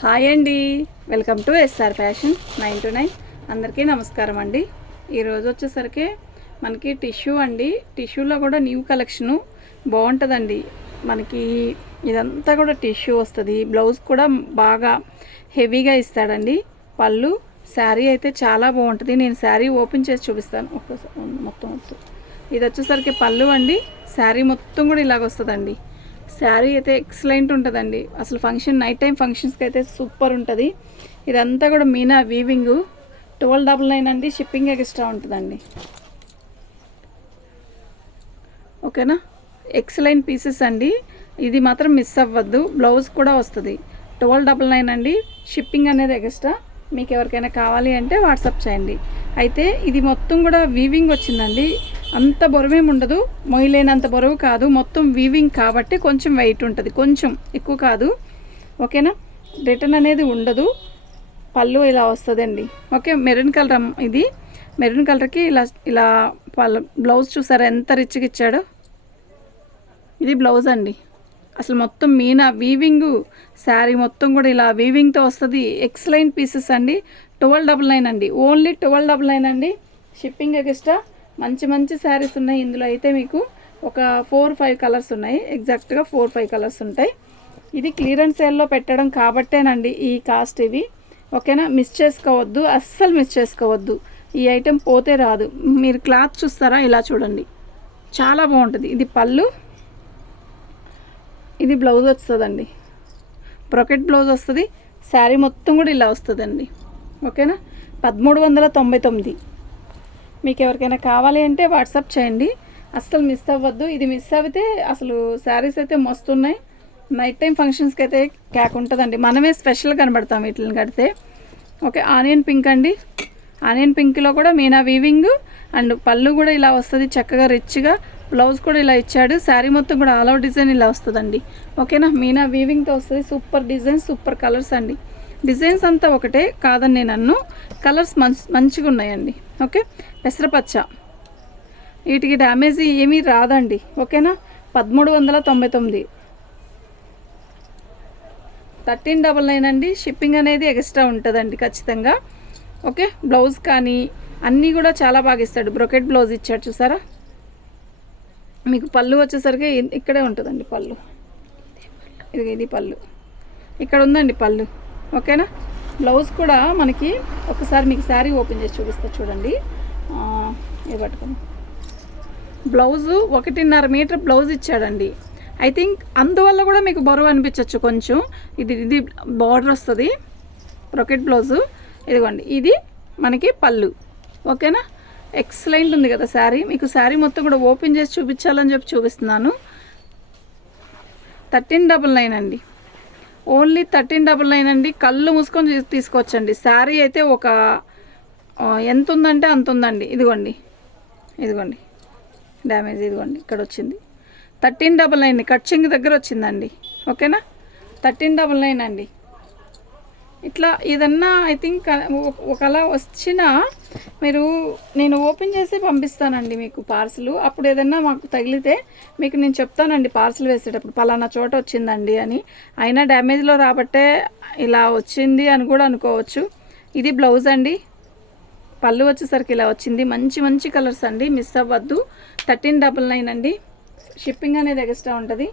Hi అండి. Welcome to S R fashion nine two nine. అందరికీ నమస్కారం అండి. ఈరోజు వచ్చేసరికి మనకి టిష్యూ అండి. టిష్యూలో కూడా న్యూ కలెక్షను బాగుంటుందండి. మనకి ఇదంతా కూడా టిష్యూ వస్తుంది. బ్లౌజ్ కూడా బాగా హెవీగా ఇస్తాడండి. పళ్ళు శారీ అయితే చాలా బాగుంటుంది. నేను శారీ ఓపెన్ చేసి చూపిస్తాను. ఒక్కసారి మొత్తం మొత్తం. ఇది వచ్చేసరికి పళ్ళు అండి. శారీ మొత్తం కూడా ఇలాగ వస్తుందండి. శారీ అయితే ఎక్సలెంట్ ఉంటుందండి. అసలు ఫంక్షన్ నైట్ టైం ఫంక్షన్స్కి అయితే సూపర్ ఉంటుంది. ఇదంతా కూడా Meena weaving. Twelve double nine అండి షిప్పింగ్ ఎక్స్ట్రా ఉంటుందండి. ఓకేనా? ఎక్సలెంట్ పీసెస్ అండి. ఇది మాత్రం మిస్ అవ్వద్దు. బ్లౌజ్ కూడా వస్తుంది. ట్వెల్వ్ డబల్ నైన్ అండి షిప్పింగ్ అనేది ఎక్స్ట్రా. మీకు ఎవరికైనా కావాలి అంటే వాట్సాప్ చేయండి. అయితే ఇది మొత్తం కూడా వీవింగ్ వచ్చిందండి. అంత బరువేమి ఉండదు. మొయ్యలేనంత బరువు కాదు. మొత్తం వీవింగ్ కాబట్టి కొంచెం వెయిట్ ఉంటుంది. కొంచెం ఎక్కువ కాదు. ఓకేనా? రిటర్న్ అనేది ఉండదు. పళ్ళు ఇలా వస్తుందండి. ఓకే? మెరూన్ కలర్ ఇది. మెరూన్ కలర్కి ఇలా ఇలా పళ్ళు బ్లౌజ్ చూసారా? ఎంత రిచ్గా ఇచ్చాడో? ఇది బ్లౌజ్ అండి. అసలు మొత్తం మీనా వీవింగ్ శారీ మొత్తం కూడా ఇలా వీవింగ్తో వస్తుంది. ఎక్సలెంట్ పీసెస్ అండి. ట్వెల్వ్ డబల్ నైన్ అండి. ఓన్లీ ట్వెల్వ్ డబల్ నైన్ అండి. షిప్పింగ్ ఎక్స్ట్రా మంచి మంచి శారీస్ ఉన్నాయి. ఇందులో అయితే మీకు ఒక ఫోర్ ఫైవ్ కలర్స్ ఉన్నాయి. ఎగ్జాక్ట్గా ఫోర్ ఫైవ్ కలర్స్ ఉంటాయి. ఇది క్లియరెన్స్ సేల్లో పెట్టడం కాబట్టేనండి ఈ కాస్ట్ ఇవి. ఓకేనా? మిస్ చేసుకోవద్దు. అస్సలు మిస్ చేసుకోవద్దు. ఈ ఐటెం పోతే రాదు. మీరు క్లాత్ చూస్తారా? ఇలా చూడండి. చాలా బాగుంటుంది. ఇది పళ్ళు. ఇది బ్లౌజ్ వస్తుందండి. బ్రొకెట్ బ్లౌజ్ వస్తుంది. శారీ మొత్తం కూడా ఇలా వస్తుందండి. ఓకేనా? పదమూడు వందల తొంభై తొమ్మిది. మీకు ఎవరికైనా కావాలి అంటే వాట్సాప్ చేయండి. అస్సలు మిస్ అవ్వద్దు. ఇది మిస్ అయితే అసలు శారీస్ అయితే మస్తున్నాయి. నైట్ టైం ఫంక్షన్స్కి అయితే క్యాక్ ఉంటుందండి. మనమే స్పెషల్ కనబడతాం వీటిని కడితే. ఓకే ఆనియన్ పింక్ అండి. ఆనియన్ పింక్లో కూడా మీనా వీవింగ్ అండ్ పళ్ళు కూడా ఇలా వస్తుంది చక్కగా రిచ్గా బ్లౌజ్ కూడా ఇలా ఇచ్చాడు. శారీ మొత్తం కూడా ఆల్ అవుట్ డిజైన్ ఇలా వస్తుందండి. ఓకేనా? మీనా వీవింగ్తో వస్తుంది. సూపర్ డిజైన్ సూపర్ కలర్స్ అండి. డిజైన్స్ అంతా ఒకటే కాదని నేను అన్ను కలర్స్ మంచి మంచిగా ఉన్నాయండి ఓకే? పెసరపచ్చ. వీటికి డ్యామేజ్ ఏమీ రాదండి. ఓకేనా? పదమూడు వందల తొంభై తొమ్మిది. థర్టీన్ డబల్ నైన్ అండి. షిప్పింగ్ అనేది ఎక్స్ట్రా ఉంటుందండి ఖచ్చితంగా. ఓకే? బ్లౌజ్ కానీ అన్నీ కూడా చాలా బాగా ఇస్తాడు. బ్రొకెట్ బ్లౌజ్ ఇచ్చాడు చూసారా? మీకు పళ్ళు వచ్చేసరికి ఇక్కడే ఉంటుందండి పళ్ళు. ఇది ఇది పళ్ళు. ఇక్కడ ఉందండి పళ్ళు. ఓకేనా? బ్లౌజ్ కూడా మనకి ఒకసారి మీకు శారీ ఓపెన్ చేసి చూపిస్తా చూడండి. ఆ, బ్లౌజు ఒకటిన్నర మీటర్ బ్లౌజ్ ఇచ్చాడండి. ఐ థింక్ అందువల్ల కూడా మీకు బరువు అనిపించవచ్చు కొంచెం. ఇది ఇది బార్డర్ వస్తుంది. Brocade blouse. ఇదిగోండి ఇది మనకి పళ్ళు. ఓకేనా? ఎక్సలెంట్ ఉంది కదా శారీ. మీకు శారీ మొత్తం కూడా ఓపెన్ చేసి చూపించాలని చెప్పి చూపిస్తున్నాను. థర్టీన్ డబల్ నైన్ అండి. ఓన్లీ థర్టీన్ డబల్ నైన్ అండి. కళ్ళు మూసుకొని తీసుకొచ్చండి తీసుకోవచ్చండి. శారీ అయితే ఒక ఎంత ఉందంటే అంత ఉందండి ఇదిగోండి. ఇదిగోండి. డ్యామేజ్ ఇదిగోండి. ఇక్కడ వచ్చింది. థర్టీన్ డబల్ నైన్ కట్చింగ్ దగ్గర వచ్చిందండి. ఓకేనా? థర్టీన్ డబల్ నైన్ అండి. ఇట్లా ఏదన్నా ఐ థింక్ ఒకలా వచ్చినా మీరు నేను ఓపెన్ చేసి పంపిస్తానండి మీకు పార్సిల్ అప్పుడు ఏదన్నా మాకు తగిలితే మీకు నేను చెప్తానండి పార్సిల్ వేసేటప్పుడు పలానా చోట వచ్చిందండి అని. అయినా డ్యామేజ్లో రాబట్టే ఇలా వచ్చింది అని కూడా అనుకోవచ్చు. ఇది బ్లౌజ్ అండి. పళ్ళు వచ్చేసరికి ఇలా వచ్చింది. మంచి మంచి కలర్స్ అండి. మిస్ అవ్వద్దు. థర్టీన్ డబల్ నైన్ అండి. షిప్పింగ్ అనేది ఎక్స్ట్రా ఉంటుంది.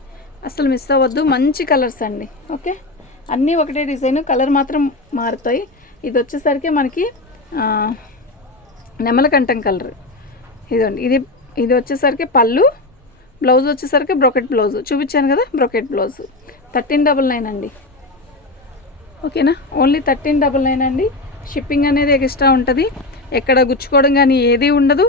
అసలు మిస్ అవ్వద్దు. మంచి కలర్స్ అండి. ఓకే? అన్నీ ఒకటే డిజైన్ కలర్ మాత్రం మారుతాయి. ఇది వచ్చేసరికి మనకి నెమలకంఠం కలర్. ఇదండి ఇది ఇది వచ్చేసరికి పళ్ళు బ్లౌజ్ వచ్చేసరికి బ్రొకెట్ బ్లౌజ్. చూపించాను కదా brocade blouse. Thirteen double nine అండి. ఓకేనా? ఓన్లీ థర్టీన్ డబల్ నైన్ అండి. షిప్పింగ్ అనేది ఎక్స్ట్రా ఉంటుంది. ఎక్కడ గుచ్చుకోవడం కానీ ఏది ఉండదు.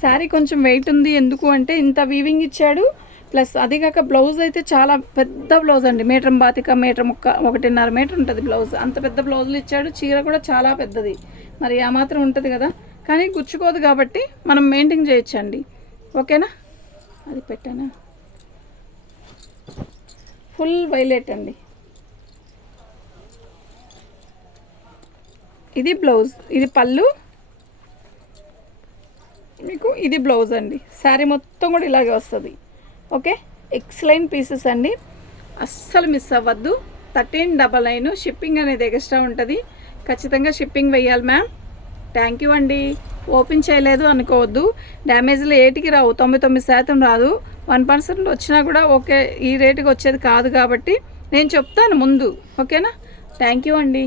శారీ కొంచెం వెయిట్ ఉంది. ఎందుకు అంటే ఇంత వీవింగ్ ఇచ్చాడు. ప్లస్ అది కాక బ్లౌజ్ అయితే చాలా పెద్ద బ్లౌజ్ అండి. మీటర్ బాతిక మీటర్ ముక్క ఒకటిన్నర మీటర్ ఉంటుంది బ్లౌజ్. అంత పెద్ద బ్లౌజులు ఇచ్చాడు. చీర కూడా చాలా పెద్దది. మరి ఆ మాత్రం ఉంటుంది కదా. కానీ గుచ్చుకోదు కాబట్టి మనం మెయింటైన్ చేయొచ్చండి. ఓకేనా? అది పెట్టానా? ఫుల్ వైలెట్ అండి. ఇది బ్లౌజ్. ఇది పళ్ళు. మీకు ఇది బ్లౌజ్ అండి. శారీ మొత్తం కూడా ఇలాగే వస్తుంది. ఓకే? ఎక్సలెంట్ పీసెస్ అండి. అస్సలు మిస్ అవ్వద్దు. థర్టీన్ డబల్ నైన్ షిప్పింగ్ అనేది ఎక్స్ట్రా ఉంటుంది. ఖచ్చితంగా షిప్పింగ్ వెయ్యాలి మ్యామ్ థ్యాంక్ యూ అండి. ఓపెన్ చేయలేదు అనుకోవద్దు. డ్యామేజ్లు ఏటికి రావు? తొంభై తొమ్మిది శాతం రాదు. వన్ పర్సెంట్ వచ్చినా కూడా ఓకే ఈ రేటుకి వచ్చేది కాదు కాబట్టి నేను చెప్తాను ముందు. ఓకేనా? థ్యాంక్ యూ అండి.